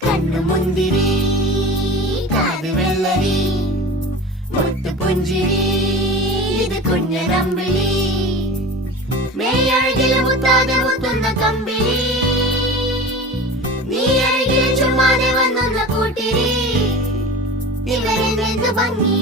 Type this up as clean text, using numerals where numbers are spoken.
കണ്ണുമുന്തിരി കാത് വെള്ളരി മുത്തുപുഞ്ചിരി ഇത് കുഞ്ഞനമ്പിളി മേയഴകിൽ മുത്താതെ മുത്തുന്ന കമ്പിളി നീ അരികിൽ ചുമ്മാതെ വന്നൊന്ന കൂട്ടിരി ഇവരിൽ നിന്ന് ഭംഗി